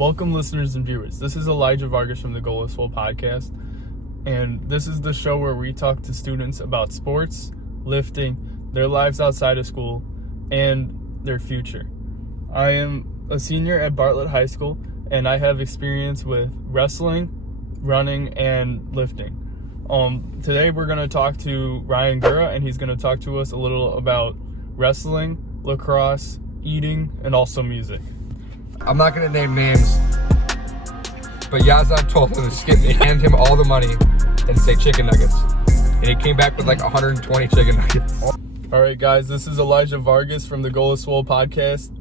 Welcome, listeners and viewers. This is Elijah Vargas from the Wrestle podcast, and this is the show where we talk to students about sports, lifting, their lives outside of school, and their future. I am a senior at Bartlett High School, and I have experience with wrestling, running, and lifting. Today we're going to talk to Ryan Gura, and he's going to talk to us a little about wrestling, lacrosse, eating, and also music. I'm not going to name names, but Yazan told him to hand him all the money and say chicken nuggets. And he came back with like 120 chicken nuggets. All right, guys, this is Elijah Vargas from the Wrestle podcast.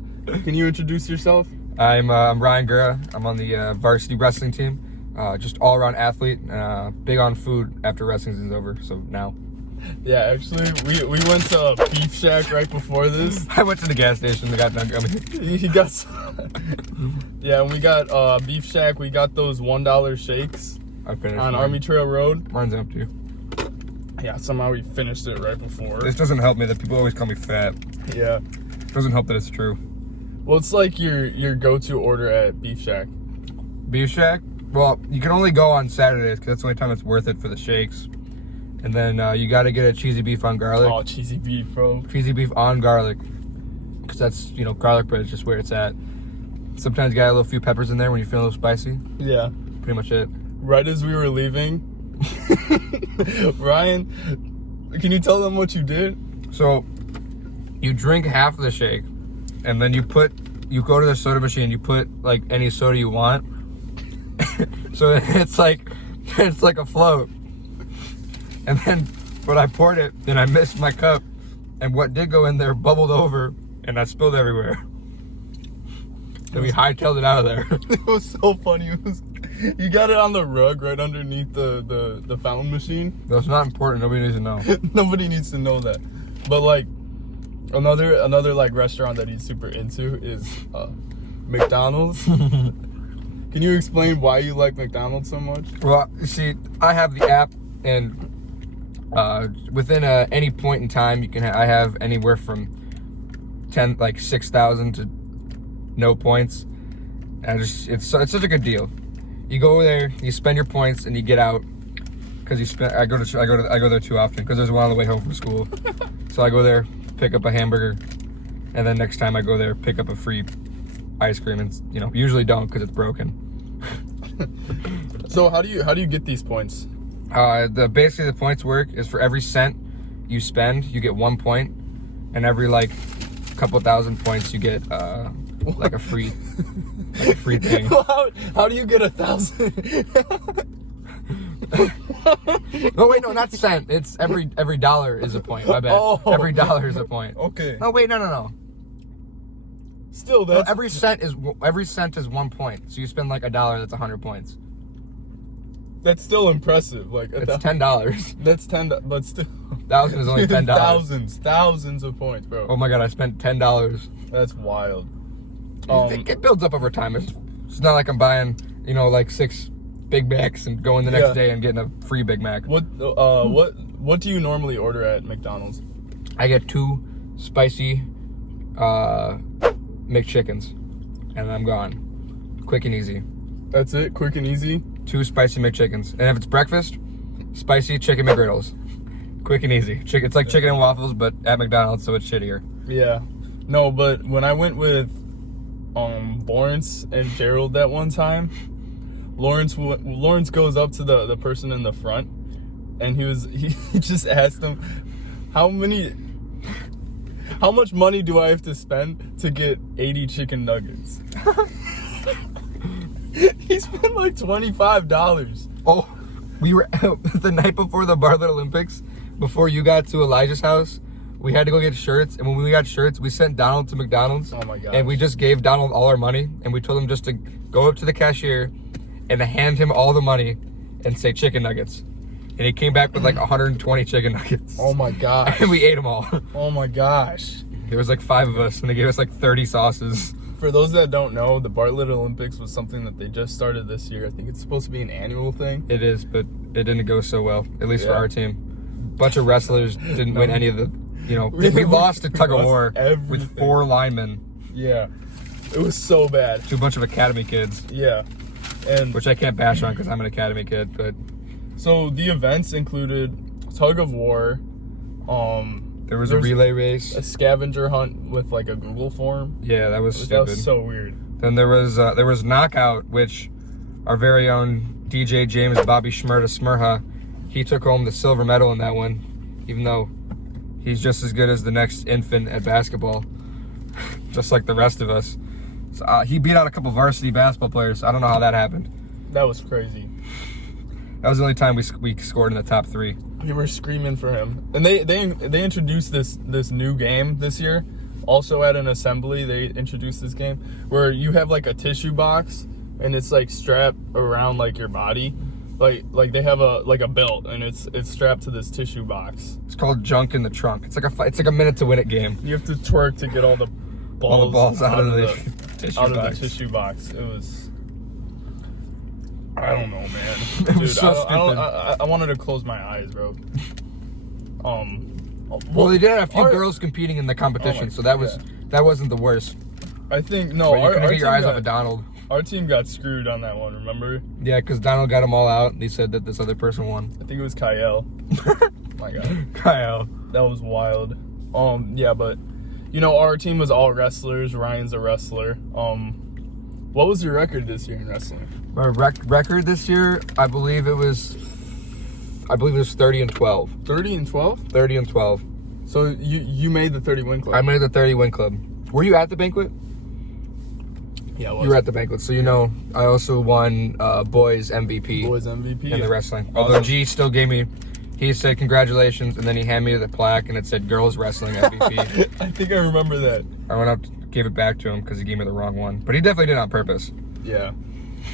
Can you introduce yourself? I'm Ryan Gura. I'm on the varsity wrestling team. Just all-around athlete. Big on food after wrestling season's over, so now. Yeah, actually, we went to Beef Shack right before this. I went to the gas station. He got yeah, and we got Beef Shack. We got those $1 shakes on Army Trail Road. Mine's empty. Yeah, somehow we finished it right before. This doesn't help me that people always call me fat. Yeah. It doesn't help that it's true. Well, it's like your go-to order at Beef Shack. Beef Shack? Well, you can only go on Saturdays because that's the only time it's worth it for the shakes. And then you got to get a cheesy beef on garlic. Oh, cheesy beef, bro. Cheesy beef on garlic. Because that's, garlic bread is just where it's at. Sometimes you got a little few peppers in there when you feel a little spicy. Yeah. Pretty much it. Right as we were leaving, Ryan, can you tell them what you did? So, you drink half of the shake, and then you go to the soda machine, you put like any soda you want. So it's like a float. And then when I poured it, then I missed my cup, and what did go in there bubbled over, and I spilled everywhere. Then we hightailed it out of there. It was so funny. You got it on the rug right underneath the fountain machine. That's not important. Nobody needs to know. Nobody needs to know that. But like another like restaurant that he's super into is McDonald's. Can you explain why you like McDonald's so much? Well, you see, I have the app, and within any point in time, I have anywhere from 6,000 to no points, and it's such a good deal. You go there, you spend your points, and you get out because I go there too often because there's one on the way home from school. So I go there, pick up a hamburger, and then next time I go there, pick up a free ice cream, and usually don't because it's broken. So how do you get these points? Basically the points work is for every cent you spend, you get 1 point, and every couple thousand points you get a free thing. How do you get 1,000? No, wait, no, not cent. It's every dollar is a point. My bad. Oh. Every dollar is a point. Okay. No, wait, no. Still, that's no, every cent is 1 point. So you spend $1, that's 100 points. That's still impressive. It's $10. That's $10, but still. 1,000 is only $10. Thousands of points, bro. Oh my god, I spent $10. That's wild. It builds up over time. It's not like I'm buying, 6 Big Macs and going the next day and getting a free Big Mac. What do you normally order at McDonald's? I get 2 spicy McChickens, and I'm gone. Quick and easy. That's it? Quick and easy? 2 spicy McChickens. And if it's breakfast, spicy chicken McGriddles. Quick and easy. It's like chicken and waffles, but at McDonald's, so it's shittier. Yeah. No, but when I went with Lawrence and Gerald that one time, Lawrence goes up to the person in the front, and he just asked him, how much money do I have to spend to get 80 chicken nuggets? He spent $25. Oh, we were the night before the Bartlett Olympics, before you got to Elijah's house, we had to go get shirts, and when we got shirts, we sent Donald to McDonald's. Oh my gosh. And we just gave Donald all our money, and we told him just to go up to the cashier and hand him all the money and say chicken nuggets. And he came back with 120 chicken nuggets. Oh my gosh. And we ate them all. Oh my gosh. There was 5 of us, and they gave us 30 sauces. For those that don't know, the Bartlett Olympics was something that they just started this year. I think it's supposed to be an annual thing. It is, but it didn't go so well, at least for our team. Bunch of wrestlers didn't win any of the, we lost to tug of war with 4 linemen. Yeah. It was so bad. To a bunch of academy kids. Yeah. And which I can't bash on because I'm an academy kid, but so the events included tug of war. There was a relay race, a scavenger hunt with like a Google form. Yeah, that was stupid. That was so weird. Then there was knockout, which our very own DJ James Bobby Schmurda Smurha, he took home the silver medal in that one, even though he's just as good as the next infant at basketball, just like the rest of us. So, he beat out a couple varsity basketball players. I don't know how that happened. That was crazy. That was the only time we scored in the top 3. We were screaming for him, and they introduced this new game this year. Also at an assembly, they introduced this game where you have like a tissue box, and it's like strapped around like your body, like they have a belt, and it's strapped to this tissue box. It's called Junk in the Trunk. It's like a minute to win it game. You have to twerk to get all the balls out of the tissue box. It was. I don't know, man. It was Dude, so stupid. I wanted to close my eyes, bro. Well, they did have a few girls competing in the competition, so that wasn't the worst. I think no. But you couldn't get your eyes off of Donald. Our team got screwed on that one. Remember? Yeah, because Donald got them all out. And he said that this other person won. I think it was Kyle. My God, Kyle. That was wild. Yeah, but our team was all wrestlers. Ryan's a wrestler. What was your record this year in wrestling? My record this year, I believe it was 30-12. 30-12? 30-12. So you made the 30 win club. I made the 30 win club. Were you at the banquet? Yeah, I was. You were at the banquet, so I also won boys MVP. Boys MVP in the wrestling. Although G still gave me. He said congratulations, and then he handed me the plaque, and it said girls wrestling MVP. I think I remember that. I went up, gave it back to him because he gave me the wrong one, but he definitely did it on purpose. Yeah.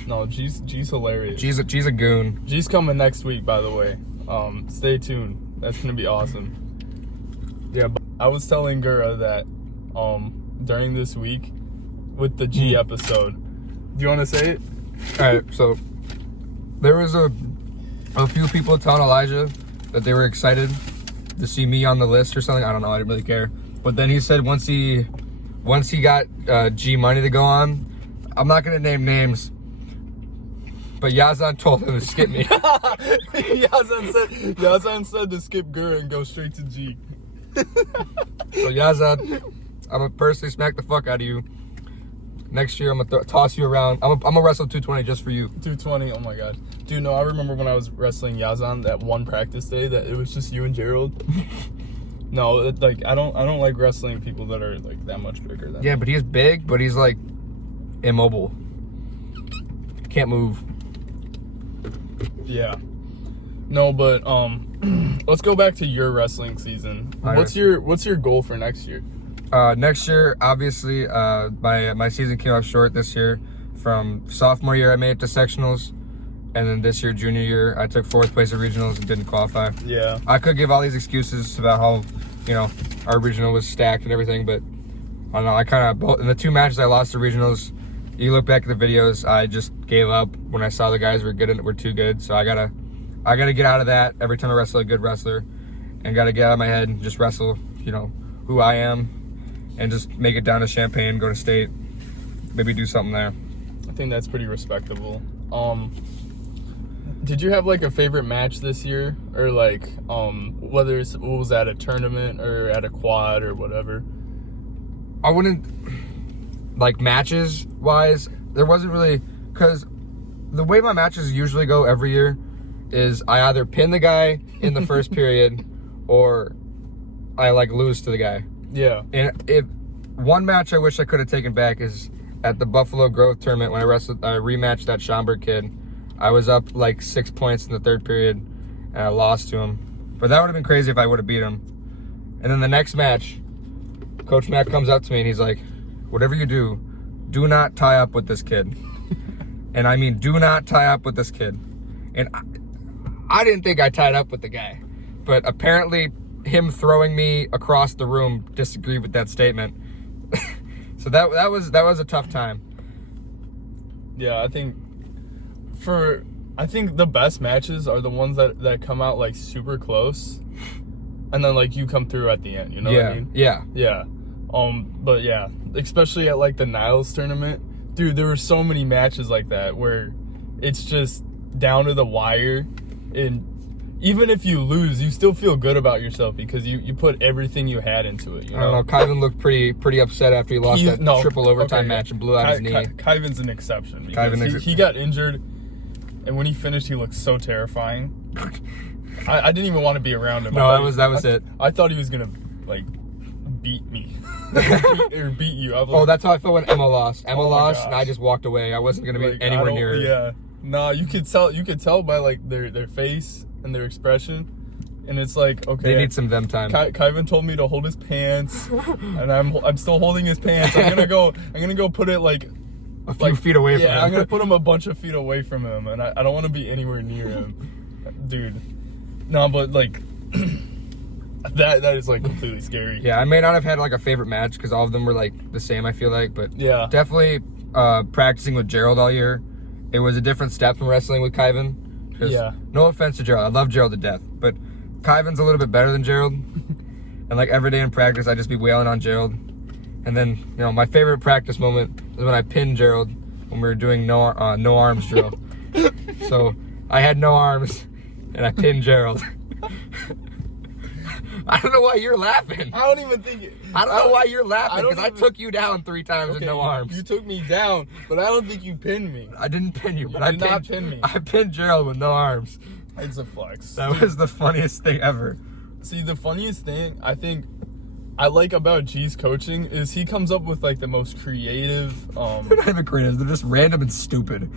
No, G's hilarious. G's a goon. G's coming next week, by the way. Stay tuned. That's gonna be awesome. Yeah, but I was telling Gura that during this week with the G episode. Do you want to say it? All right. So there was a few people telling Elijah that they were excited to see me on the list or something. I don't know. I didn't really care. But then he said once he got G money to go on, I'm not gonna name names. But Yazan told him to skip me. Yazan said to skip Gura and go straight to G. So Yazan, I'm gonna personally smack the fuck out of you. Next year, I'm gonna toss you around. I'm gonna wrestle 220 just for you. 220. Oh my God, dude. No, I remember when I was wrestling Yazan that one practice day that it was just you and Gerald. No, I don't like wrestling people that are like that much bigger than. Yeah, but he's big, but he's like immobile. Can't move. Yeah. No, but let's go back to your wrestling season. Right. What's your goal for next year? Next year, obviously, my season came up short this year. From sophomore year, I made it to sectionals, and then this year, junior year, I took 4th place at regionals and didn't qualify. Yeah. I could give all these excuses about how, our regional was stacked and everything, but I don't know. I kind of in the 2 matches I lost to regionals. You look back at the videos, I just gave up when I saw the guys were too good. So I gotta get out of that every time I wrestle a good wrestler, and gotta get out of my head and just wrestle, who I am, and just make it down to Champaign, go to state, maybe do something there. I think that's pretty respectable. Did you have like a favorite match this year, or like whether it was at a tournament or at a quad or whatever? I wouldn't. Like matches wise, there wasn't really, because the way my matches usually go every year is I either pin the guy in the first period or I lose to the guy. Yeah. And one match I wish I could have taken back is at the Buffalo Grove tournament when I rematched that Schomburg kid. I was up 6 points in the 3rd period and I lost to him. But that would have been crazy if I would have beat him. And then the next match, Coach Matt comes up to me and he's like, whatever you do not tie up with this kid. And I mean, do not tie up with this kid. And I didn't think I tied up with the guy, but apparently him throwing me across the room disagreed with that statement. So that was a tough time. Yeah, I think the best matches are the ones that come out super close, and then you come through at the end. You know what I mean? Yeah. Yeah. But yeah, especially at like the Niles tournament, dude, there were so many matches like that where it's just down to the wire, and even if you lose, you still feel good about yourself because you put everything you had into it. You know? I don't know. Kyvan looked pretty upset after he lost triple overtime match and blew out his knee. Kyvan's an exception. He got injured, and when he finished, he looked so terrifying. I didn't even want to be around him. No, that was it. I thought he was gonna like beat me or beat you. That's how I felt when Emma lost. Emma lost, and I gosh. just walked away. I wasn't gonna be anywhere near her. Yeah, no, you could tell by like their face and their expression, and it's like, okay, they need some them time. Kyvan told me to hold his pants, and I'm still holding his pants. I'm gonna go put it like a few feet away from him. Yeah, I'm gonna put him a bunch of feet away from him, and I don't want to be anywhere near him, dude. No, but like that is like completely scary. Yeah, I may not have had like a favorite match because all of them were like the same, I feel like, but yeah, definitely practicing with Gerald all year. It was a different step from wrestling with Kyvan. Yeah. No offense to Gerald, I love Gerald to death, but Kyvan's a little bit better than Gerald. And like every day in practice, I'd just be wailing on Gerald. And then, you know, my favorite practice moment was when I pinned Gerald when we were doing no arms drill. So I had no arms, and I pinned Gerald. I don't know why you're laughing. I don't even think I don't know why you're laughing, because I took you down 3 times with no arms. You took me down, but I don't think you pinned me. I didn't pin you, but You did not pin me. I pinned Gerald with no arms. It's a flex. That was the funniest thing ever. See, the funniest thing I think I like about G's coaching is he comes up with like the most creative. They're not even creative. They're just random and stupid.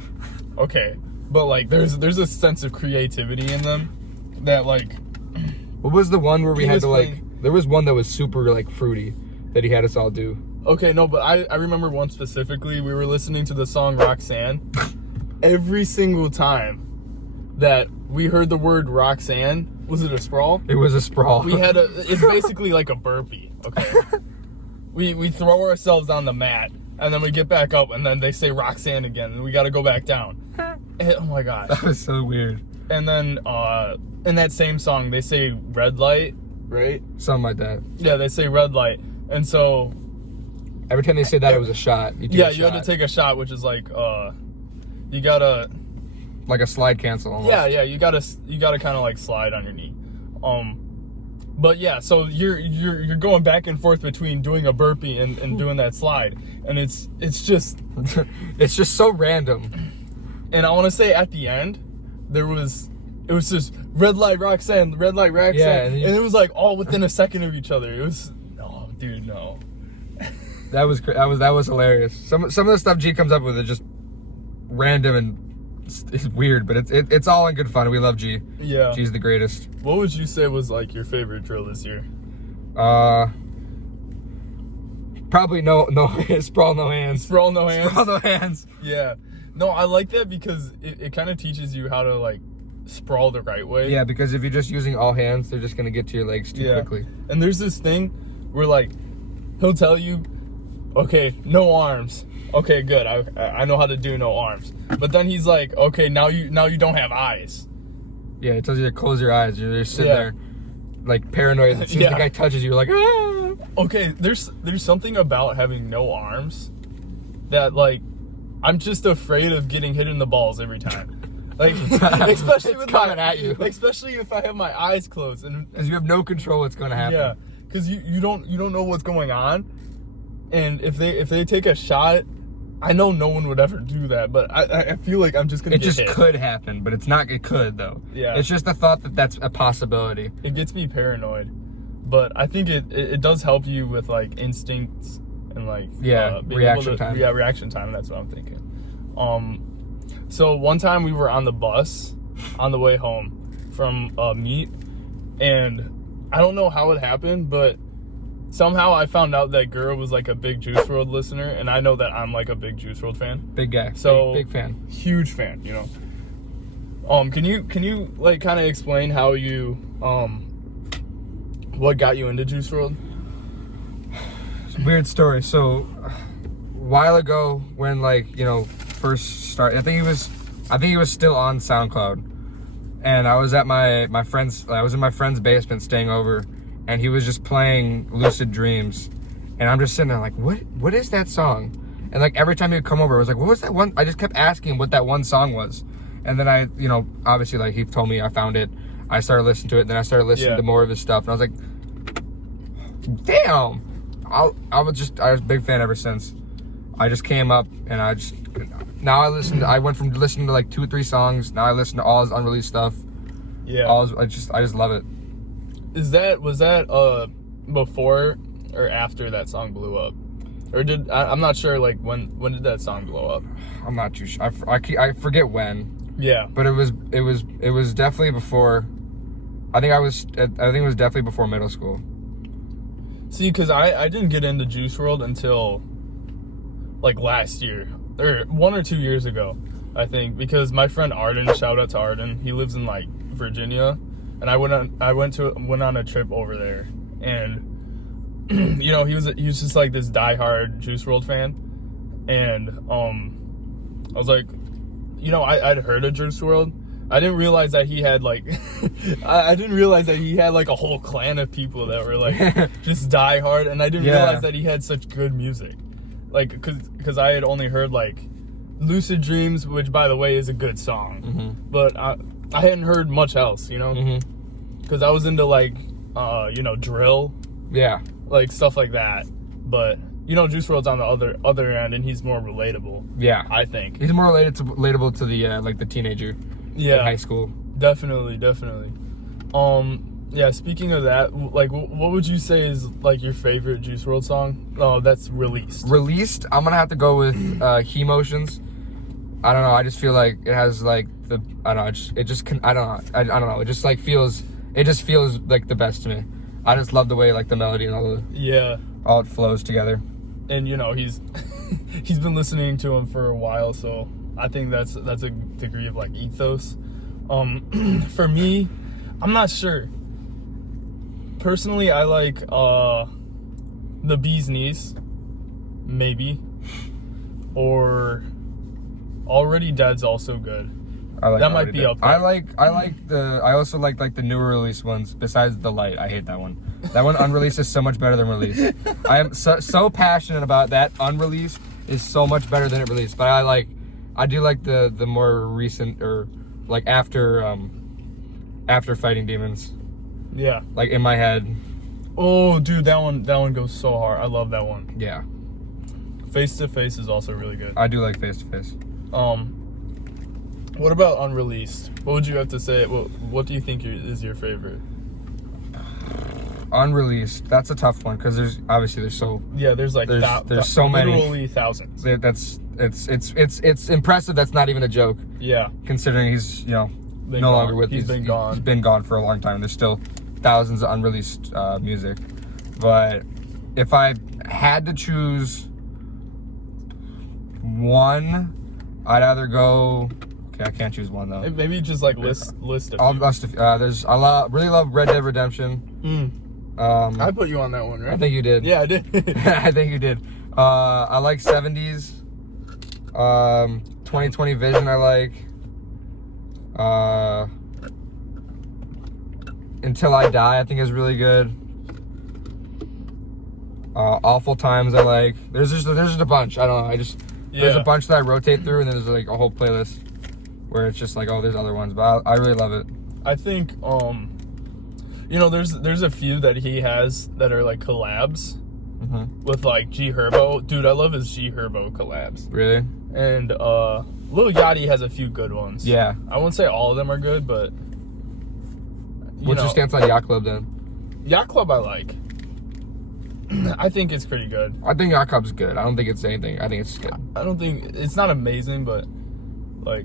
Okay, but like there's a sense of creativity in them that like. What was the one where we had to like? playing... There was one that was super like fruity that he had us all do. Okay, no, but I remember one specifically. We were listening to the song Roxanne. Every single time that we heard the word Roxanne, was it a sprawl? It was a sprawl. It's basically like a burpee, okay? we throw ourselves on the mat, and then we get back up, and then they say Roxanne again, and we got to go back down. And, oh my gosh. That was so weird. And then in that same song, they say red light, right? Something like that. Yeah, they say red light. And so... Every time they said that, it was a shot. You had to take a shot, which is like, you gotta... Like a slide cancel almost. Yeah, you gotta kind of like slide on your knee. But yeah, so you're going back and forth between doing a burpee and doing that slide, and it's just it's just so random. And I want to say at the end, it was just red light Roxanne, Yeah, and it was like all within a second of each other. It was dude, no. That was hilarious. Some of the stuff G comes up with is just random and it's weird, but it's all in good fun. We love G. Yeah. G's the greatest. What would you say was like your favorite drill this year? Probably no sprawl no hands. Sprawl no hands. Sprawl no hands. Yeah. No, I like that because it kind of teaches you how to like sprawl the right way. Yeah, because if you're just using all hands, they're just gonna get to your legs too quickly. And there's this thing where like he'll tell you, okay, no arms. Okay, good. I know how to do no arms. But then he's like, okay, now you don't have eyes. Yeah, it tells you to close your eyes. You're just sitting there like paranoid. As soon as the guy touches you, you're like, ah. Okay, there's something about having no arms that like I'm just afraid of getting hit in the balls every time. Like especially with coming at you. Especially if I have my eyes closed and because you have no control what's going to happen. Yeah, because you don't know what's going on, and if they take a shot. I know no one would ever do that, but I feel like I'm just gonna get hit. It just could happen, but it's not. It could though. Yeah. It's just the thought that that's a possibility. It gets me paranoid, but I think it does help you with like instincts and like reaction time. Yeah, reaction time. That's what I'm thinking. So one time we were on the bus on the way home from a meet, and I don't know how it happened, but. Somehow I found out that Gura was like a big Juice WRLD listener, and I know that I'm like a big Juice WRLD fan. Big guy. So big fan. Huge fan, you know. Can you like kind of explain how you what got you into Juice WRLD? It's a weird story. So a while ago when like, you know, first started, I think he was still on SoundCloud. And I was at I was in my friend's basement staying over. And he was just playing Lucid Dreams. And I'm just sitting there like, what is that song? And like every time he would come over, I was like, what was that one? I just kept asking him what that one song was. And then I, you know, obviously like he told me, I found it. I started listening to it, and then I started listening to more of his stuff. And I was like, damn. I was a big fan ever since. I just came up and I went from listening to like 2 or 3 songs. Now I listen to all his unreleased stuff. Yeah. I just love it. Was that before or after that song blew up? Or I'm not sure, like, when did that song blow up? I'm not too sure. I forget when. Yeah. But it was definitely before. I think it was definitely before middle school. See, because I didn't get into Juice WRLD until like last year, or 1 or 2 years ago, I think, because my friend Arden, shout out to Arden, he lives in like Virginia, and I went on a trip over there, and you know, he was just like this diehard Juice WRLD fan, and I was like, you know, I'd heard of Juice WRLD. I didn't realize that he had like I didn't realize that he had like a whole clan of people that were like just diehard, and I didn't realize that he had such good music. Like, cause I had only heard like Lucid Dreams, which by the way is a good song, but I hadn't heard much else, you know, because I was into like you know, drill, like stuff like that. But you know, Juice WRLD's on the other end, and he's more relatable. Yeah, I think he's more relatable to the like the teenager. Yeah, in high school. Definitely. Yeah, speaking of that, like, what would you say is like your favorite Juice WRLD song? Oh, that's released. I'm gonna have to go with He Motions. I don't know. I just feel like it has like I don't know. I don't know. It just like feels like the best to me. I just love the way like the melody and all it flows together. And you know, he's been listening to him for a while, so I think that's a degree of like ethos. For me, I'm not sure. Personally, I like The Bee's Knees, maybe, or Already Dead's also good. That might be up there. I also like the newer release ones besides The Light. I hate that one. That one unreleased is so much better than released. I am so passionate about that. Unreleased is so much better than it released. But I do like the more recent, or like after Fighting Demons. Yeah. Like In My Head. Oh, dude, that one goes so hard. I love that one. Yeah. Face to Face is also really good. I do like Face to Face. What about unreleased? What would you have to say? What do you think is your favorite? Unreleased. That's a tough one because there's so there's so many, literally thousands. It's impressive. That's not even a joke. Yeah. Considering he's no longer with. He's been gone. He's been gone for a long time. There's still thousands of unreleased music. But if I had to choose one, I'd either go. Okay, I can't choose one though. Maybe just like list a few. Really love Red Dead Redemption. I put you on that one, right? I think you did. Yeah, I did. I think you did. I like 70s. 2020 Vision I like. Until I Die I think is really good. Awful Times I like. There's just a bunch. I don't know. There's a bunch that I rotate through, and then there's like a whole playlist where it's just like, oh, there's other ones, but I really love it. I think you know, there's a few that he has that are like collabs with like G Herbo. Dude, I love his G Herbo collabs. Really? And Lil Yachty has a few good ones. Yeah. I wouldn't say all of them are good, but what's your stance on Yacht Club then? Yacht Club I like. I think it's pretty good. I think Yacht Club's good. I don't think it's anything. I think it's good. I don't think it's not amazing, but like,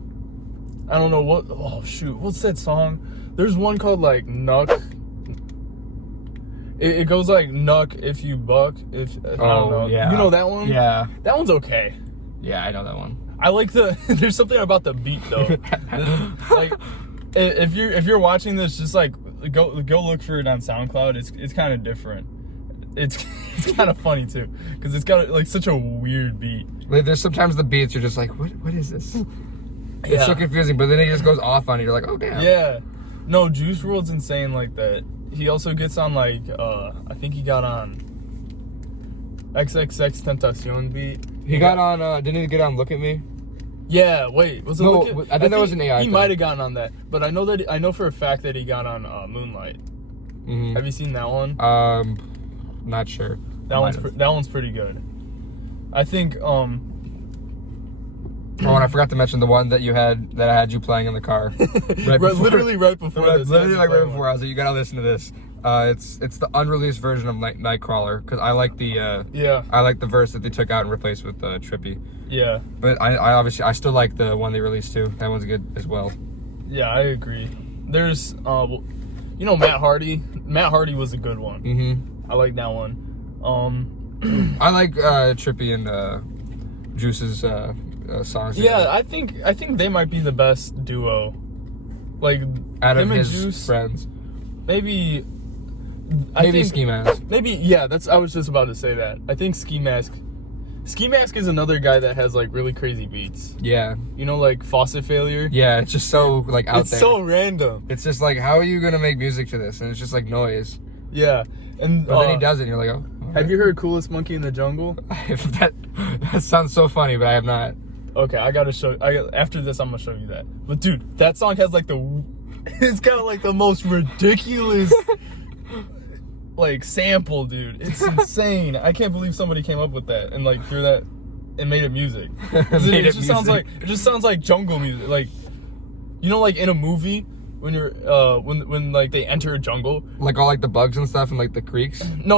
I don't know what. Oh shoot, what's that song? There's one called like Nuck. It goes like Nuck if you buck. If I don't know. Yeah. You know that one? Yeah. That one's okay. Yeah, I know that one. I like there's something about the beat though. Like, if you're watching this, just like go look for it on SoundCloud. It's kind of different. It's kind of funny too, because it's got like such a weird beat. Like, there's sometimes the beats you're just like, what is this? It's so confusing, but then it just goes off on you. You're like, oh damn. Yeah. No, Juice WRLD's insane like that. He also gets on like I think he got on XXX Tentacion beat. He got on. Didn't he get on Look at Me? Yeah, wait, was it? No, Look at, I think that was an AI He thing. might have gotten on that, but I know for a fact that he got on Moonlight. Mm-hmm. Have you seen that one? Not sure. That one's pretty good. I think Oh, and I forgot to mention the one that I had you playing in the car. literally right before this. Literally like right before. I was like, you gotta listen to this. It's the unreleased version of Nightcrawler because I like the I like the verse that they took out and replaced with Trippy. Yeah. But I obviously still like the one they released too. That one's good as well. Yeah, I agree. There's Matt Hardy. Matt Hardy was a good one. Mm-hmm. I like that one. I like Trippy and Juice's songs. Yeah, I think they might be the best duo. Like out of him and his Juice, friends. Maybe Ski Mask. Maybe, yeah, I was just about to say that. I think Ski Mask is another guy that has like really crazy beats. Yeah. You know, like Faucet Failure? Yeah, it's just so like out there. It's so random. It's just like, how are you gonna make music to this? And it's just like noise. Yeah. And but then he does it and you're like, oh. Okay. Have you heard Coolest Monkey in the Jungle? that sounds so funny, but I have not. Okay, after this I'm gonna show you that. But dude, that song has like it's got like the most ridiculous like sample, dude. It's insane. I can't believe somebody came up with that and like threw that and made it music. It just sounds like jungle music. Like, you know, like in a movie when you're when like they enter a jungle, like all like the bugs and stuff and like the creeks. No.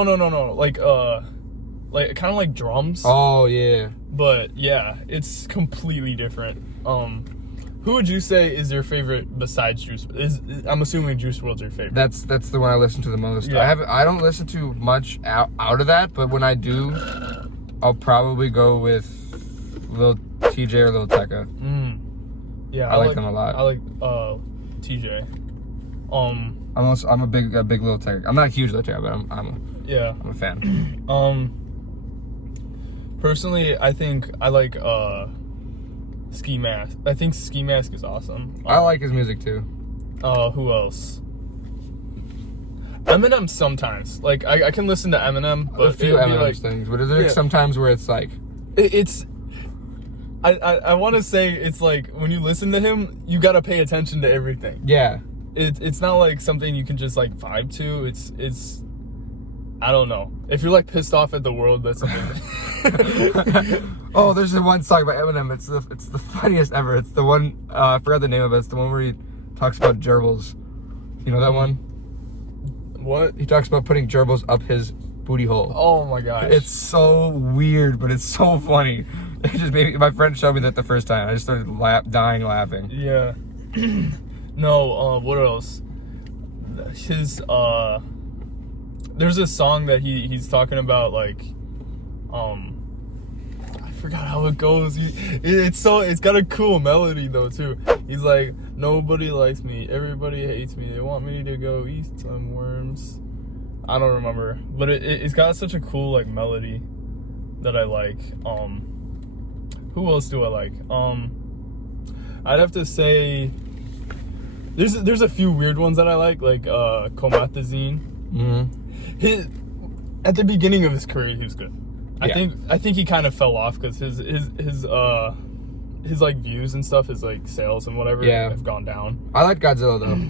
Like kind of like drums. Oh yeah. But yeah, it's completely different. Who would you say is your favorite besides Juice? I'm assuming Juice WRLD's your favorite. That's the one I listen to the most. Yeah. I don't listen to much out of that, but when I do, I'll probably go with Lil TJ or Lil Tecca. Yeah, I like them a lot. I like TJ. I'm a big Lil Tecca. I'm not a huge Lil Tecca, but I'm a fan. Personally, I think I like Ski Mask. I think Ski Mask is awesome. I like his music too. Who else? Eminem sometimes. Like I can listen to Eminem, but a few Eminem things. But is there sometimes where it's like I want to say it's like when you listen to him, you gotta pay attention to everything. Yeah. It's not like something you can just like vibe to. It's I don't know. If you're like pissed off at the world, that's something. Oh, there's the one song by Eminem. It's the funniest ever. It's the one I forgot the name of it. It's the one where he talks about gerbils. You know that one? What? He talks about putting gerbils up his booty hole. Oh my gosh. It's so weird, but it's so funny. It just my friend showed me that the first time. I just started dying laughing. Yeah. No. What else? His there's a song that he's talking about like I forgot how it goes. It's got a cool melody though too. He's like, nobody likes me, everybody hates me, they want me to go eat some worms. I don't remember, but it's got such a cool like melody that I like. Who else do I like? I'd have to say there's a few weird ones that I like Comatazine. At the beginning of his career, he was good. Yeah. I think he kind of fell off because his like views and stuff, his like sales and whatever have gone down. I like Godzilla though.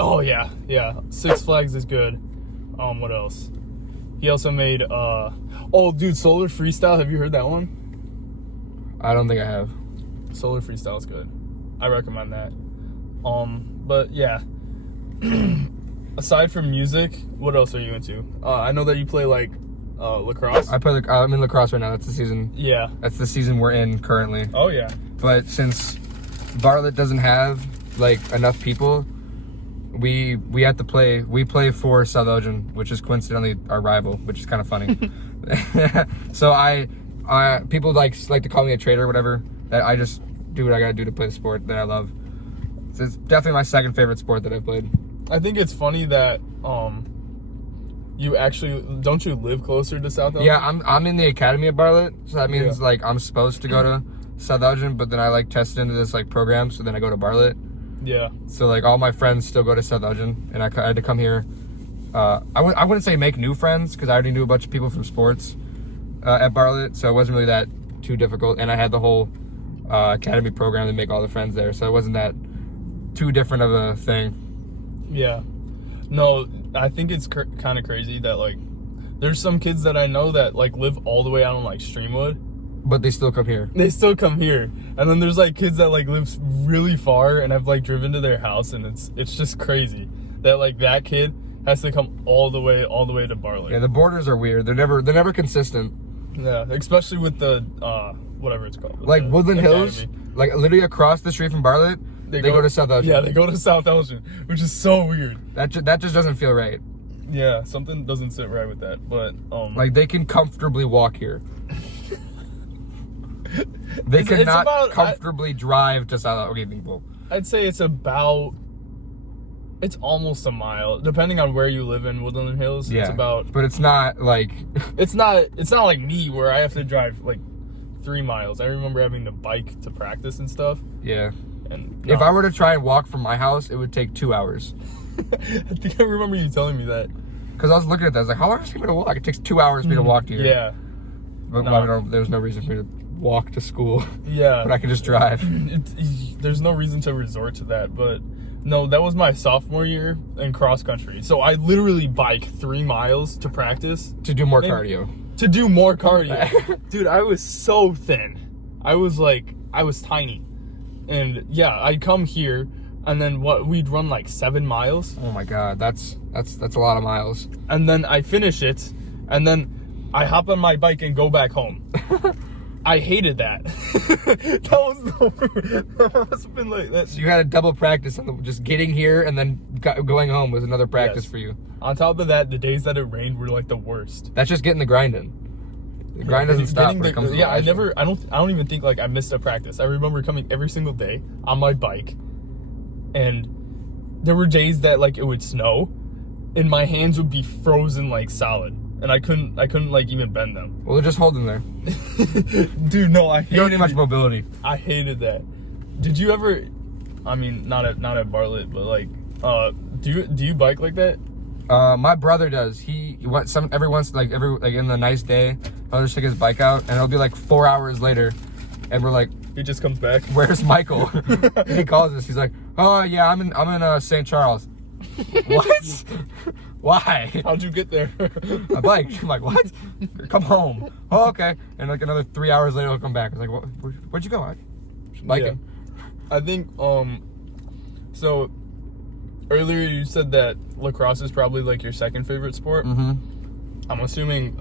Oh yeah. Six Flags is good. What else? He also made dude, Solar Freestyle. Have you heard that one? I don't think I have. Solar Freestyle is good. I recommend that. But yeah. Aside from music, what else are you into? I know that you play like lacrosse. I'm in lacrosse right now. That's the season. Yeah. That's the season we're in currently. Oh yeah. But since Bartlett doesn't have like enough people, we have to play. We play for South Elgin, which is coincidentally our rival, which is kind of funny. So people like to call me a traitor or whatever. That I just do what I gotta do to play the sport that I love. It's definitely my second favorite sport that I've played. I think it's funny that you actually don't you live closer to South Elgin? Yeah, I'm in the academy at Bartlett, so that means like I'm supposed to go to South Elgin, but then I like tested into this like program, so then I go to Bartlett. Yeah. So like all my friends still go to South Elgin, and I had to come here. I wouldn't say make new friends because I already knew a bunch of people from sports, at Bartlett, so it wasn't really that too difficult. And I had the whole academy program to make all the friends there, so it wasn't that too different of a thing. Yeah. No, I think it's kind of crazy that, like, there's some kids that I know that, like, live all the way out in, like, Streamwood. But they still come here. They still come here. And then there's, like, kids that, like, live really far and have, like, driven to their house, and it's just crazy that, like, that kid has to come all the way to Bartlett. Yeah, the borders are weird. They're never consistent. Yeah, especially with the, whatever it's called. Like, Woodland academy. Hills, like, literally across the street from Bartlett, they go to South Elgin. Yeah, they go to South Elgin, which is so weird. That just doesn't feel right. Yeah, something doesn't sit right with that, but like, they can comfortably walk here. They cannot comfortably drive to South Elgin, people. I'd say it's almost a mile, depending on where you live in Woodland Hills. Yeah, it's about, but it's not like it's not like me where I have to drive like 3 miles. I remember having to bike to practice and stuff. Yeah. And if I were to try and walk from my house, it would take 2 hours. I think I remember you telling me that. Because I was looking at that, I was like, how long is it going to walk? It takes 2 hours for me to walk here. Yeah. But there's no reason for me to walk to school. Yeah. But I can just drive. There's no reason to resort to that, but no, that was my sophomore year in cross country. So I literally bike 3 miles to practice. To do more cardio. To do more cardio. Dude, I was so thin. I was tiny. And yeah, I'd come here and then we'd run like 7 miles. Oh my god, that's a lot of miles. And then I finish it, and then I hop on my bike and go back home. I hated that. That must have been like that. So you had a double practice on just getting here and then going home was another practice for you. On top of that, the days that it rained were like the worst. That's just getting the grind in. The grind doesn't stop when it comes to I don't even think like I missed a practice. I remember coming every single day on my bike, and there were days that like it would snow and my hands would be frozen like solid, and I couldn't like even bend them. Well, just hold them there. Dude, no, you don't need much mobility. I hated that. Did you ever, I mean, not at Bartlett, but like do you bike like that? My brother does. He every once like in the nice day, I'll just take his bike out, and it'll be like 4 hours later, and we're like, he just comes back. Where's Michael? He calls us. He's like, oh yeah, I'm in St. Charles. What? Why? How'd you get there? A bike. I'm like, what? Come home. Oh, okay. And like another 3 hours later, he'll come back. I was like, where'd you go? I'm biking. Yeah. I think so. Earlier you said that lacrosse is probably like your second favorite sport. Mm-hmm. I'm assuming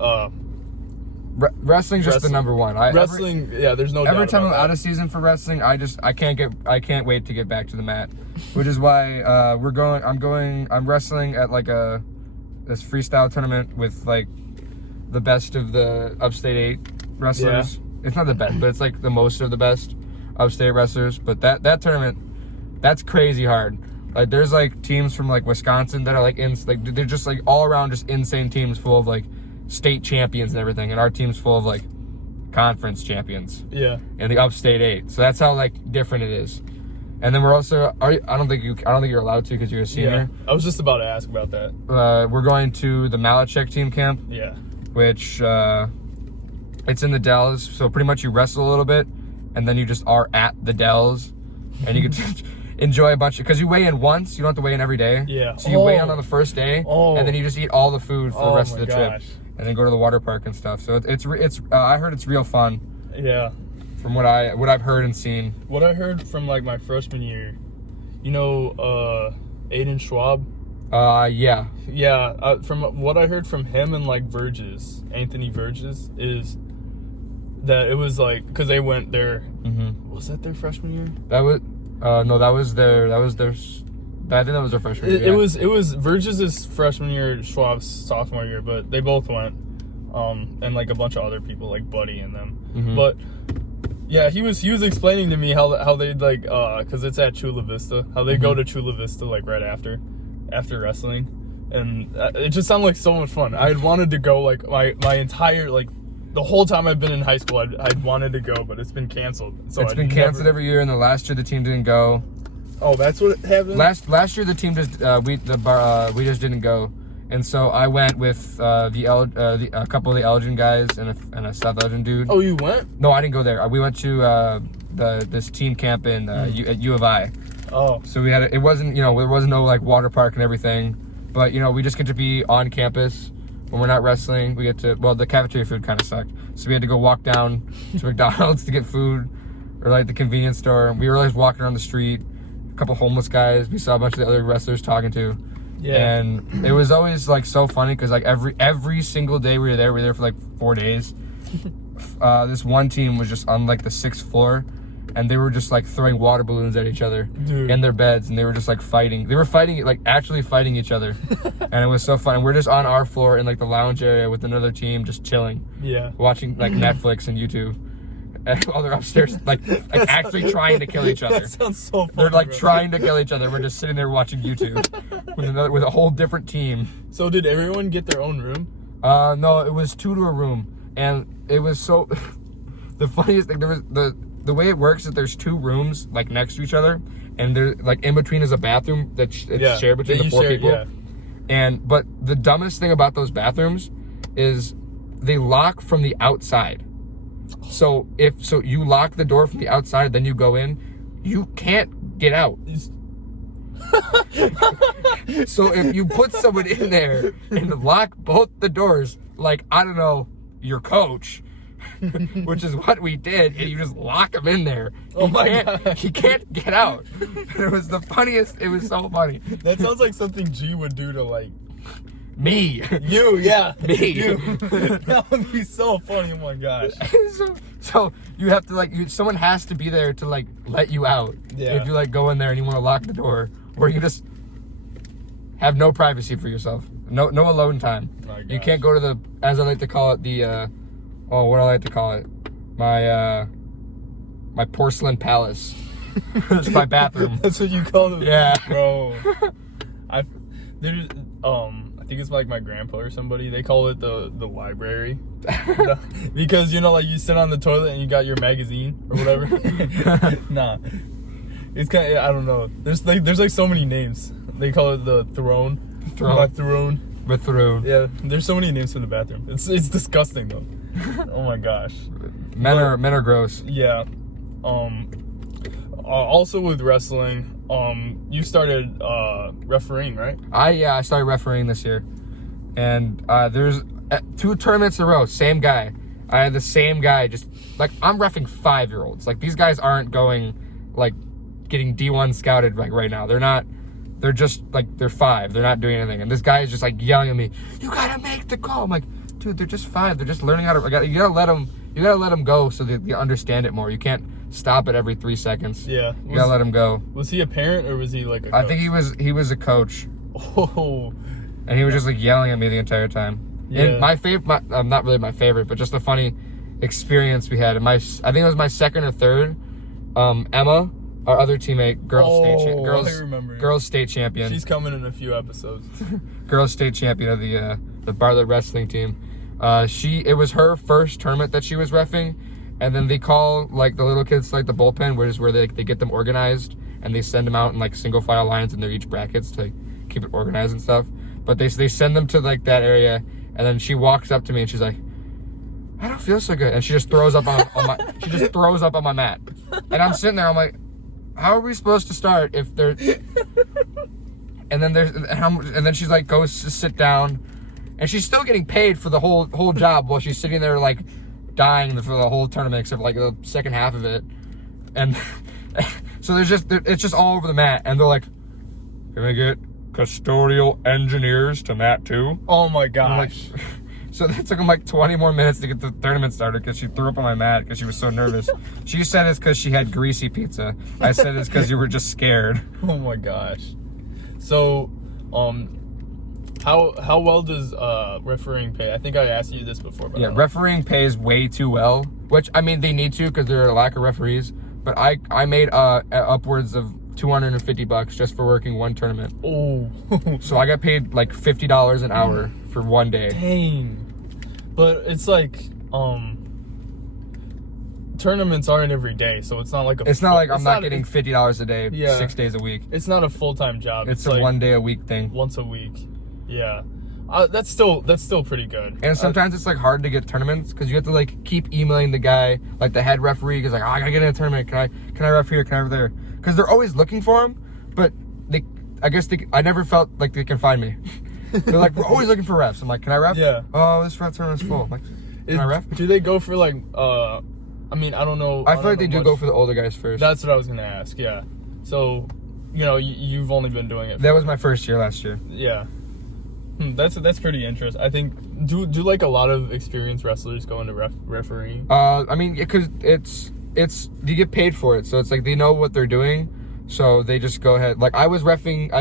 wrestling's just the number one. Wrestling, there's no doubt. Every time I'm about out of season for wrestling, I can't wait to get back to the mat, which is why I'm wrestling at like this freestyle tournament with like the best of the upstate 8 wrestlers. Yeah. It's not the best, but it's like the most of the best upstate wrestlers. But that tournament, that's crazy hard. Like there's like teams from like Wisconsin that are like they're just like all around just insane teams full of like state champions and everything, and our team's full of like conference champions. Yeah. And the upstate 8. So that's how like different it is. And then we're also I don't think you're allowed to because you're a senior. Yeah. I was just about to ask about that. We're going to the Malachek team camp. Yeah. Which it's in the Dells, so pretty much you wrestle a little bit, and then you just are at the Dells, and you can enjoy a bunch because you weigh in once. You don't have to weigh in every day. Yeah. So you weigh in on the first day, and then you just eat all the food for the rest of the trip, and then go to the water park and stuff. So it's I heard it's real fun. Yeah. From what I've heard and seen. What I heard from like my freshman year, you know, Aiden Schwab. Yeah. Yeah. From what I heard from him and like Anthony Verges, is that it was like because they went there. Mm-hmm. Was that their freshman year? That was. No, that was their. I think that was their freshman year. It was Verges' freshman year, Schwab's sophomore year, but they both went, and like a bunch of other people like Buddy and them. Mm-hmm. But yeah, he was explaining to me how they'd like because it's at Chula Vista, how they go to Chula Vista like right after wrestling, and it just sounded like so much fun. I had wanted to go like my entire like. The whole time I've been in high school, I'd wanted to go, but it's been canceled. So it's been canceled every year, and the last year the team didn't go. Oh, that's what happened. Last year the team just we just didn't go, And so I went with a couple of the Elgin guys and a South Elgin dude. Oh, you went? No, I didn't go there. We went to this team camp in at U of I. Oh. So we had, it wasn't, there wasn't no like water park and everything, but we just get to be on campus when we're not wrestling. We get to, the cafeteria food kind of sucked. So we had to go walk down to McDonald's to get food, or like the convenience store. We were just walking around the street, a couple homeless guys. We saw a bunch of the other wrestlers talking to. Yeah. And it was always like so funny because like every single day we were there for like 4 days. This one team was just on like the 6th floor, and they were just like throwing water balloons at each other in their beds, and they were just like fighting. They were fighting, like actually fighting each other. And it was so fun. And we're just on our floor in like the lounge area with another team just chilling. Yeah. Watching like Netflix and YouTube. And while they're upstairs, like actually trying to kill each other. That sounds so funny. They're like trying to kill each other. We're just sitting there watching YouTube with a whole different team. So did everyone get their own room? No, it was 2 to a room, and it was so. The funniest thing, there was the way it works is there's 2 rooms like next to each other, and there like in between is a bathroom that's shared between the 4 people. Yeah. But the dumbest thing about those bathrooms is they lock from the outside. So if you lock the door from the outside, then you go in, you can't get out. So if you put someone in there and lock both the doors, like, I don't know, your coach, which is what we did, and you just lock him in there. Oh my God. He can't get out. It was the funniest. It was so funny. That sounds like something G would do to like me. You, yeah. Me. You. That would be so funny. Oh my gosh. So you have to like, someone has to be there to like let you out. Yeah. If you like go in there and you want to lock the door, or you just have no privacy for yourself. No alone time. You can't go to the, as I like to call it, the what do I like to call it? My porcelain palace. It's my bathroom. That's what you call it? Yeah. Bro. I think it's like my grandpa or somebody. They call it the library. Because, like you sit on the toilet and you got your magazine or whatever. Nah. It's kind of, I don't know. There's like so many names. They call it the throne. My throne. The throne. Yeah, there's so many names for the bathroom. It's disgusting though. Oh my gosh. Men are gross. Yeah. Also with wrestling, you started refereeing, right? I started refereeing this year, and there's 2 tournaments in a row, same guy. I had the same guy, just like, I'm reffing 5-year-olds. Like, these guys aren't going like getting D1 scouted like right now. They're just like, they're 5. They're not doing anything, and this guy is just like yelling at me, "You gotta make the call." I'm like, dude, they're just 5. They're just learning how to. You gotta let them go so that you understand it more. You can't stop it every 3 seconds. Yeah. You gotta let him go. Was he a parent or was he like a coach? I think he was a coach. Oh. And he was just like yelling at me the entire time. Yeah. And my favorite, not really my favorite, but just a funny experience we had. I think it was my 2nd or 3rd. Emma, our other teammate, girls state champion. She's coming in a few episodes. Girls state champion of the Bartlett wrestling team. It was her first tournament that she was reffing. And then they call like the little kids to like the bullpen, which is where they get them organized, and they send them out in like single file lines in their each brackets to like, keep it organized and stuff. But they send them to like that area, and then she walks up to me and she's like, "I don't feel so good," and she just throws up on my mat. And I'm sitting there, I'm like, how are we supposed to start if they're? And then she's like, goes to sit down, and she's still getting paid for the whole job while she's sitting there like dying for the whole tournament except for like the second half of it. And so it's just all over the mat, and they're like, "Can we get custodial engineers to mat 2?" Oh my gosh. Like, so it took them like 20 more minutes to get the tournament started because she threw up on my mat because she was so nervous. She said it's because she had greasy pizza. I said it's because you were just scared. Oh my gosh. So how well does refereeing pay? I think I asked you this before. But yeah, refereeing pays way too well, which, I mean, they need to because there are a lack of referees. But I made upwards of $250 just for working one tournament. Oh. So I got paid like $50 an hour for one day. Dang. But it's like tournaments aren't every day, so it's not like I'm not getting $50 a day, 6 days a week. It's not a full-time job. It's a like 1 day a week thing. Once a week. Yeah. That's still pretty good. And sometimes it's like hard to get tournaments because you have to like keep emailing the guy, like the head referee, because like, oh, I gotta get in a tournament. Can I ref here? Can I ref there? Because they're always looking for him, but I never felt like they can find me. They're like, we're always looking for refs. I'm like, can I ref? Yeah. Oh, this ref tournament's full. I'm like, can I ref? Do they go for like? I mean, I don't know. I feel like they do go for the older guys first. That's what I was gonna ask. Yeah. So, you've only been doing it. That was my first year last year. Yeah. That's pretty interesting. I think do like a lot of experienced wrestlers go into refereeing? I mean, because it's you get paid for it, so it's like they know what they're doing, so they just go ahead. Like I was refing,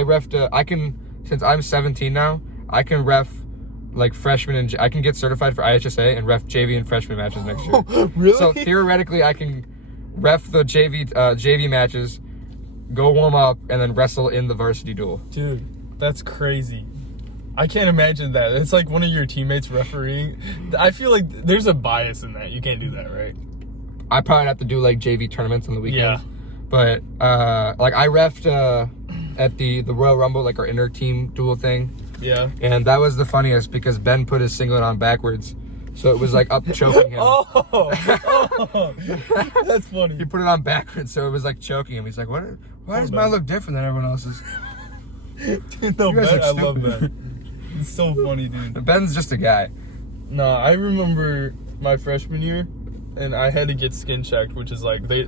I can, since I'm 17 now, I can ref like freshmen and I can get certified for IHSA and ref JV and freshman matches next year. Really? So theoretically, I can ref the JV matches, go warm up, and then wrestle in the varsity duel. Dude, that's crazy. I can't imagine that. It's like one of your teammates refereeing. I feel like there's a bias in that. You can't do that, right? I probably have to do like JV tournaments on the weekends. Yeah. But like I refed at the Royal Rumble, like our inter team duel thing. Yeah. And that was the funniest because Ben put his singlet on backwards. So it was like up choking him. Oh, that's funny. He put it on backwards, so it was like choking him. He's like, why does mine look different than everyone else's? Dude, no, Ben, I love Ben. It's so funny, dude. Ben's just a guy. No, I remember my freshman year, and I had to get skin checked, which is like they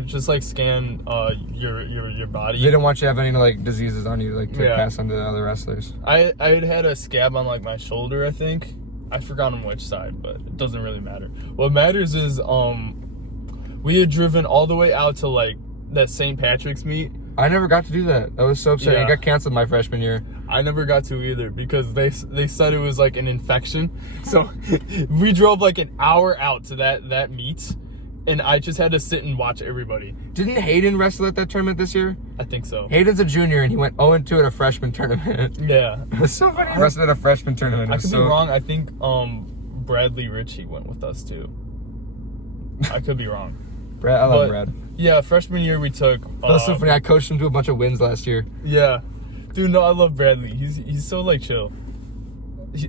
just like scan your body. They didn't want you to have any like diseases on you, like to pass on to the other wrestlers. I had a scab on like my shoulder, I think. I forgot on which side, but it doesn't really matter. What matters is we had driven all the way out to like that St. Patrick's meet. I never got to do that. I was so upset. Yeah. It got canceled my freshman year. I never got to either because they said it was like an infection. So we drove like an hour out to that meet, and I just had to sit and watch everybody. Didn't Hayden wrestle at that tournament this year? I think so. Hayden's a junior, and he went 0-2 at a freshman tournament. Yeah. It was so funny. He wrestled at a freshman tournament. I could be wrong. I think Bradley Ritchie went with us too. I could be wrong. I love Brad. Yeah, freshman year we took. That's so funny. I coached him to a bunch of wins last year. Yeah, dude. No, I love Bradley. He's so like chill.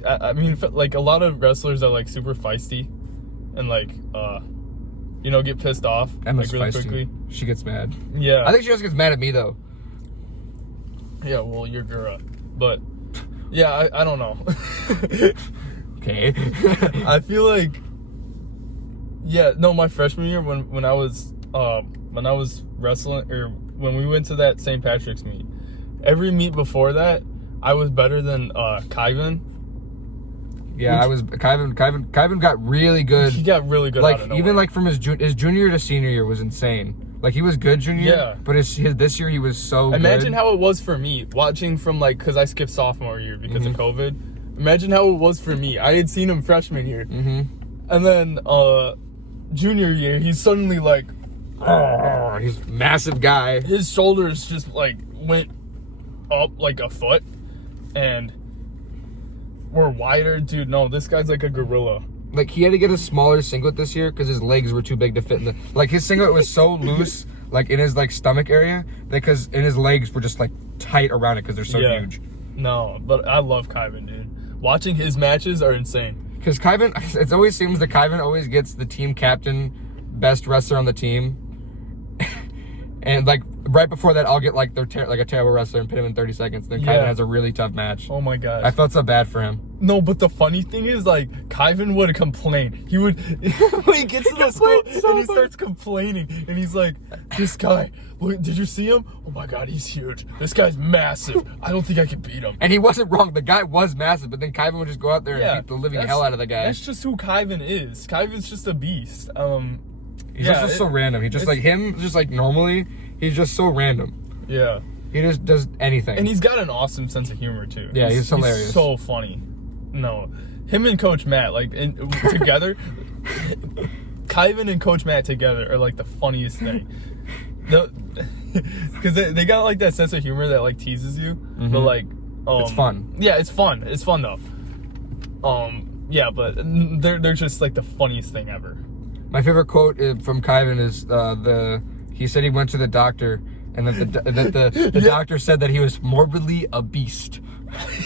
I mean, like a lot of wrestlers are like super feisty, and like get pissed off Emma's like really feisty. quickly. She gets mad. Yeah, I think she just gets mad at me though. Yeah, well, you're Gura, but yeah, I don't know. Okay. I feel like. Yeah, no, my freshman year when I was wrestling, or when we went to that St. Patrick's meet, every meet before that, I was better than Kyvan. Yeah, Kyvan got really good. He got really good. Like out of nowhere. even like from his junior to senior year was insane. Like he was good junior year, but his this year he was so Imagine good. how it was for me watching from like, because I skipped sophomore year because of COVID. Imagine how it was for me. I had seen him freshman year, and then junior year he's suddenly like, he's a massive guy. His shoulders just like went up like a foot, and were wider. Dude, no, this guy's like a gorilla. Like he had to get a smaller singlet this year because his legs were too big to fit in the. Like his singlet was so loose, like in his like stomach area, because in his legs were just like tight around it because they're so huge. No, but I love Kyvan, dude. Watching his matches are insane. Because Kyvan, it always seems that Kyvan always gets the team captain, best wrestler on the team, and like right before that, I'll get like a terrible wrestler and pin him in 30 seconds. Then Kyvan has a really tough match. Oh my gosh. I felt so bad for him. No, but the funny thing is, like, Kyvan would complain. He would, when he gets to the school and he starts complaining, and he's like, this guy, look, did you see him? Oh my god, he's huge. This guy's massive. I don't think I can beat him. And he wasn't wrong. The guy was massive, but then Kyvan would just go out there and beat the living hell out of the guy. That's just who Kyvan is. Kyvan's just a beast. He's just so random. He just like him, just like normally, he's just so random. Yeah. He just does anything. And he's got an awesome sense of humor, too. Yeah, he's hilarious. He's so funny. No. Him and Coach Matt, like, together, Kyvan and Coach Matt together are, like, the funniest thing. Because they got, like, that sense of humor that, like, teases you. But, like... it's fun. Yeah, it's fun. It's fun, though. Yeah, but they're just, like, the funniest thing ever. My favorite quote from Kyvan is he said he went to the doctor, and that the doctor said that he was morbidly a beast.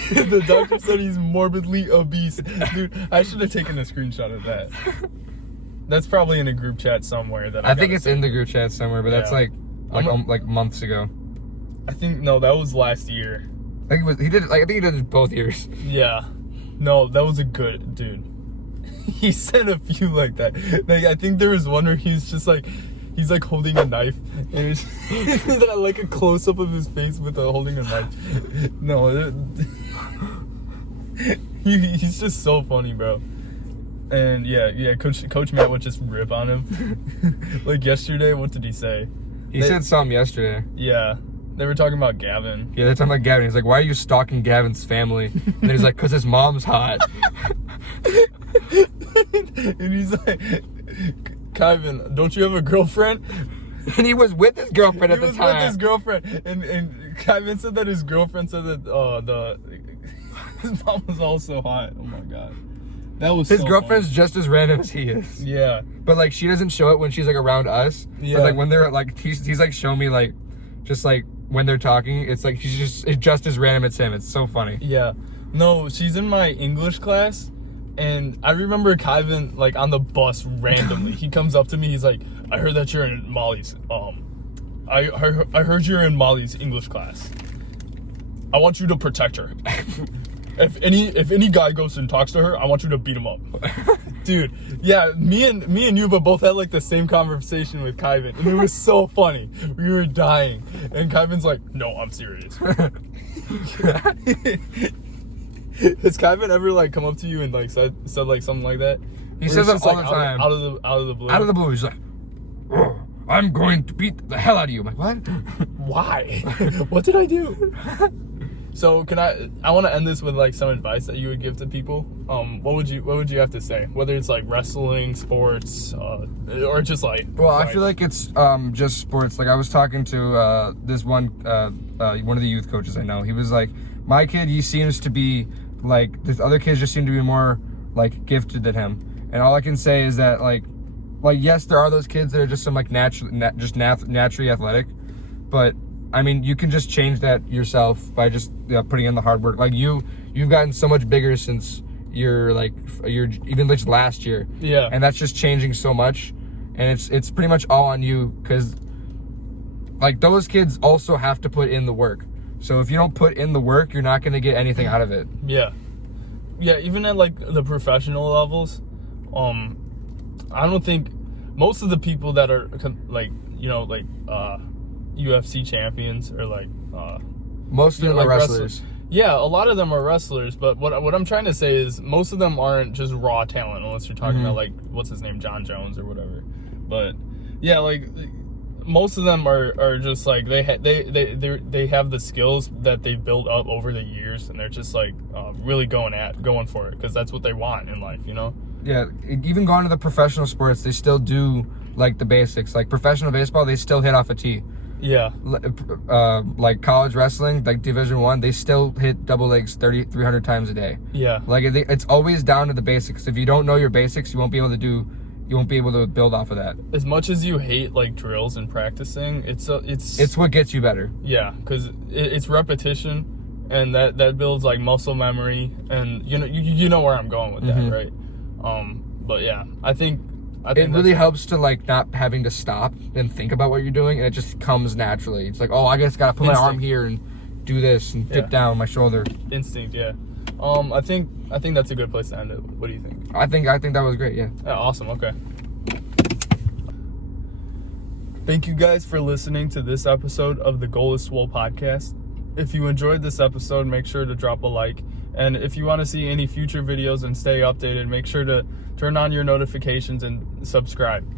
The doctor said he's morbidly obese. Dude, I should have taken a screenshot of that. That's probably in a group chat somewhere. That I think it's in the group chat somewhere, but that's like months ago. I think no, that was last year. I think it was. He did. Like I think he did it both years. Yeah, no, that was a good dude. He said a few like that. Like I think there was one where he's like holding a knife, and it's like a close up of his face with holding a knife. No, he's just so funny, bro. And yeah, Coach Matt would just rip on him. Like yesterday, what did he say? He said something yesterday. Yeah, they were talking about Gavin. Yeah, they're talking about Gavin. He's like, "Why are you stalking Gavin's family?" And then he's like, "Cause his mom's hot." And he's like, "Gavin, don't you have a girlfriend?" And he was with his girlfriend at the time. He was with his girlfriend, and Gavin said that his girlfriend said that his mom was also hot. Oh my god. That was his so girlfriend's funny. just as random as he is. Yeah. But like she doesn't show it when she's like around us. Yeah. But like when they're like he's like showing me like just like when they're talking, it's like it's just as random as him. It's so funny. Yeah. No, she's in my English class, and I remember Kyvan like on the bus randomly. He comes up to me, he's like, "I heard that you're in Molly's I heard you're in Molly's English class. I want you to protect her. If any guy goes and talks to her, I want you to beat him up." Dude, yeah, me and Yuba both had like the same conversation with Kyvan, and it was so funny. We were dying, and Kyvan's like, "No, I'm serious." Has Kyvan ever like come up to you and like said like something like that? He says that all the time. Out of the blue. Out of the blue, he's like, "Oh, I'm going to beat the hell out of you." I'm like, "What? Why? What did I do?" So I want to end this with like some advice that you would give to people. What would you have to say? Whether it's like wrestling, sports, or just like. Well, I feel like it's just sports. Like I was talking to this one of the youth coaches I know. He was like, "My kid, he seems to be like the other kids just seem to be more like gifted than him." And all I can say is that like yes, there are those kids that are just some like naturally athletic, but I mean, you can just change that yourself by just putting in the hard work. Like you've gotten so much bigger since you're even just last year. Yeah. And that's just changing so much, and it's pretty much all on you because like those kids also have to put in the work. So if you don't put in the work, you're not gonna get anything out of it. Yeah. Yeah. Even at like the professional levels, I don't think most of the people that are like UFC champions or like most of them are wrestlers. Yeah, a lot of them are wrestlers, but what I'm trying to say is most of them aren't just raw talent unless you're talking about like what's his name, John Jones or whatever. But yeah, like most of them are just like they have the skills that they've built up over the years, and they're just like really going for it because that's what they want in life, you know? Yeah, even going to the professional sports, they still do like the basics. Like professional baseball, they still hit off a tee. Yeah. Like college wrestling, like Division I, they still hit double legs 300 times a day. Yeah. Like it's always down to the basics. If you don't know your basics, you won't be able to build off of that. As much as you hate like drills and practicing, it's what gets you better. Yeah, because it's repetition, and that builds like muscle memory, and you know where I'm going with that, right? But yeah, I think it really helps to like not having to stop and think about what you're doing, and it just comes naturally. It's like, oh, I just gotta put my arm here and do this and dip down my shoulder. Instinct, yeah. I think that's a good place to end it. What do you think? I think that was great. Yeah. Awesome. Okay. Thank you guys for listening to this episode of the Goal is Swole podcast. If you enjoyed this episode, make sure to drop a like. And if you want to see any future videos and stay updated, make sure to turn on your notifications and subscribe.